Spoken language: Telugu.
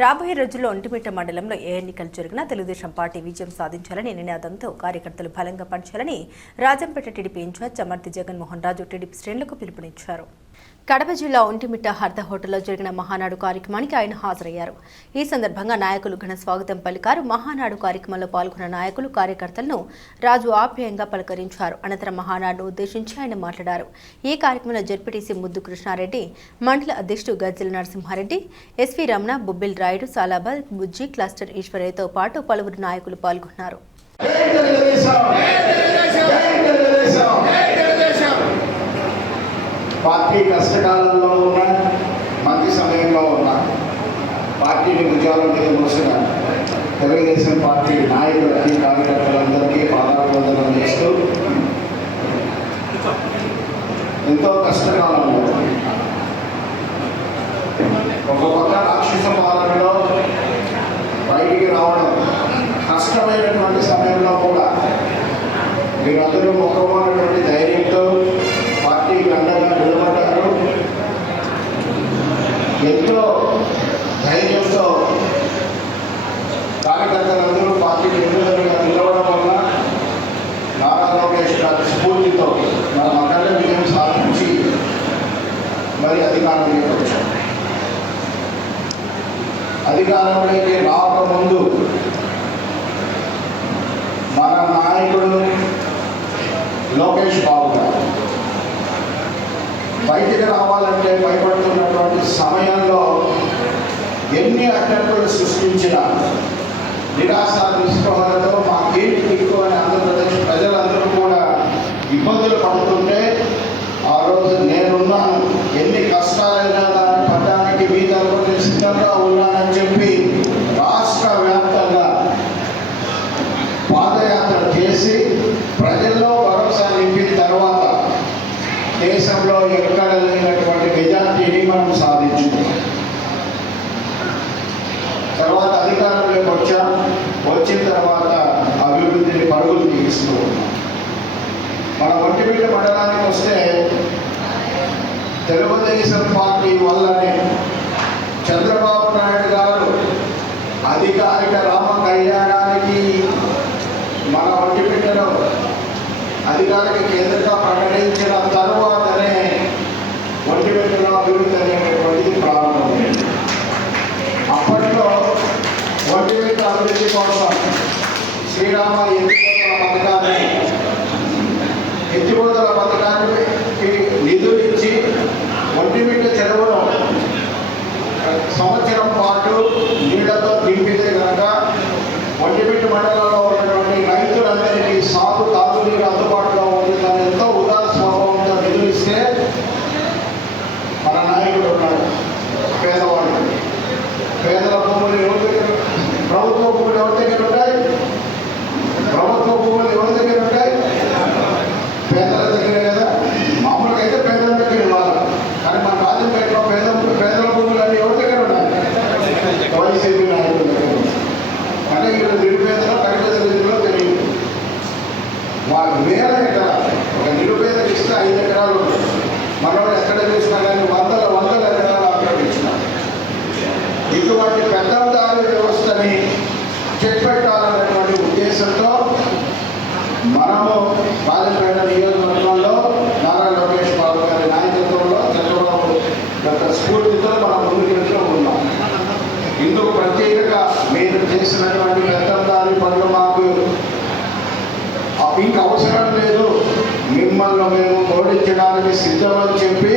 రాబోయే రోజుల్లో ఒంటిమిట్ట మండలంలో ఏ ఎన్నికలు జరిగినా తెలుగుదేశం పార్టీ విజయం సాధించాలని నినాదంతో కార్యకర్తలు బలంగా పనిచేయాలని రాజంపేట టీడీపీ ఇన్ఛార్జ్ చమర్తి జగన్మోహన్ రాజు టీడీపీ శ్రేణులకు పిలుపునిచ్చారు. కడప జిల్లా ఒంటిమిట్ట హర్ద హోటల్లో జరిగిన మహానాడు కార్యక్రమానికి ఆయన హాజరయ్యారు. ఈ సందర్భంగా నాయకులు ఘన స్వాగతం పలికారు. మహానాడు కార్యక్రమంలో పాల్గొన్న నాయకులు కార్యకర్తలను రాజు ఆప్యాయంగా పలకరించారు. అనంతరం మహానాడును ఉద్దేశించి ఆయన మాట్లాడారు. ఈ కార్యక్రమంలో జెడ్పీటీసీ ముద్దు కృష్ణారెడ్డి, మండల అధ్యక్షుడు గజ్జల నరసింహారెడ్డి, ఎస్వి రమణ, బొబ్బిల్ రాయుడు, సాలాబాద్, బుజ్జి, క్లస్టర్ ఈశ్వరయ్యతో పాటు పలువురు నాయకులు పాల్గొన్నారు. పార్టీ కష్టకాలంలో ఉన్న, మంచి సమయంలో ఉన్న పార్టీని భుజాల మీద మోసిన తెలుగుదేశం పార్టీ నాయకులకి, కార్యకర్తలందరికీ పాదాభివందనం చేస్తూ, ఎంతో కష్టకాలంలో ఒక పక్క రాక్షస పాలనలో బయటికి రావడం కష్టమైనటువంటి సమయంలో కూడా మీరందరూ ముఖమైనటువంటి ధైర్యంతో పార్టీకి అండగా నిలబడ్డారు. ఎంతో ధైర్యంతో కార్యకర్తలందరూ పార్టీకి ఎన్నుదలుగా నిలవడం వల్ల నారా లోకేష్ గారి స్ఫూర్తితో మనం అఖండ విజయం సాధించి మరి అధికారంలోకి వచ్చాం. అధికారంలోకి రాకముందు మన నాయకుడు లోకేష్ బాబు గారు బయటికి రావాలంటే భయపడుతున్నటువంటి సమయంలో ఎన్ని అడ్డంకులు సృష్టించినా నిరాశ నిస్పృహలతో మా గేట్ ఎక్కువ అని ఆంధ్రప్రదేశ్ ప్రజలందరూ కూడా ఇబ్బందులు పడుతుంటే ఆ రోజు నేనున్నాను, ఎన్ని కష్టాలైనా దాన్ని పడడానికి మీ తరపున సిద్ధంగా ఉన్నానని చెప్పి రాష్ట్ర వ్యాప్తంగా పాదయాత్ర చేసి ప్రజల్లో భరోసా నింపిన తర్వాత దేశంలో ఎక్కడ లేనటువంటి మెజార్టీని మనం సాధించుకున్నాం. తర్వాత అధికారంలోకి వచ్చాం. వచ్చిన తర్వాత అభివృద్ధిని పరుగులు తీస్తూ ఉన్నాం. మన ఒంటిమిట్ట మండలానికి వస్తే తెలుగుదేశం పార్టీ వల్లనే చంద్రబాబు నాయుడు గారు అధికారిక రామ కళ్యాణానికి మన ఒంటిమిట్టలో అధికారిక కేంద్రంగా ప్రకటించిన తరువాతనే ఒంటిమిట్టలో అభివృద్ధి అనేటటువంటిది ప్రారంభమైంది. అప్పట్లో ఒంటిమిట్ట అభివృద్ధి కోసం శ్రీరామ ఎత్తిపోతల పథకానికి నిధులు ఇచ్చి ఒంటిమిట్ట చెరువును సంవత్సరం పాటు నీళ్లతో నింపితే కనుక ఒంటిమిట్ట మండలంలో ఉన్నటువంటి రైతులందరికీ సాగు తాగునీరు అందుబాటులో ఉంటుందని ఎంతో ఉదార స్వభావంతో నిధులిస్తే మన నాయకుడు ఉన్నాడు. పేదవాడు, పేదల భూములు ఎవరి దగ్గర, ప్రభుత్వ భూములు ఎవరి దగ్గర ఉంటాయి? ప్రభుత్వ భూములు ఎవరి దగ్గర ఉంటాయి? పేదల దగ్గరే కదా. మామూలుగా అయితే పేదల దగ్గర ఇవ్వాలి, కానీ మన రాజంపేటలో పేదల భూములు అన్నీ ఎవరి దగ్గర ఉన్నాయి? వైసీపీ నాయకుల దగ్గర. అంటే ఇక్కడ నిరుపేదలో కనిపేద రీతిలో తెలియదు. వాళ్ళు వేల ఎకరాలు, ఒక నిరుపేదకి ఇస్తే 5 ఎకరాలు ఉంటుంది. మనోడు ఎక్కడ చూసినా కానీ వందల ఎకరాలు ఆక్రమించినారు. ఇటువంటి పెద్దందారు వ్యవస్థని చెక్ పెట్టాలనేటువంటి ఉద్దేశంతో మనము రాజంపేట నియోజకవర్గంలో నారా లోకేష్ బాబు గారి నాయకత్వంలో చంద్రబాబు యొక్క స్ఫూర్తితో మనం ముందుకెళ్తూ ఉన్నాం. ఇందుకు ప్రత్యేకంగా మీరు చేసినటువంటి పెద్దందారి పనులు మాకు ఇంక అవసరం లేదు, మిమ్మల్ని మేము ఓడించడానికి సిద్ధమని చెప్పి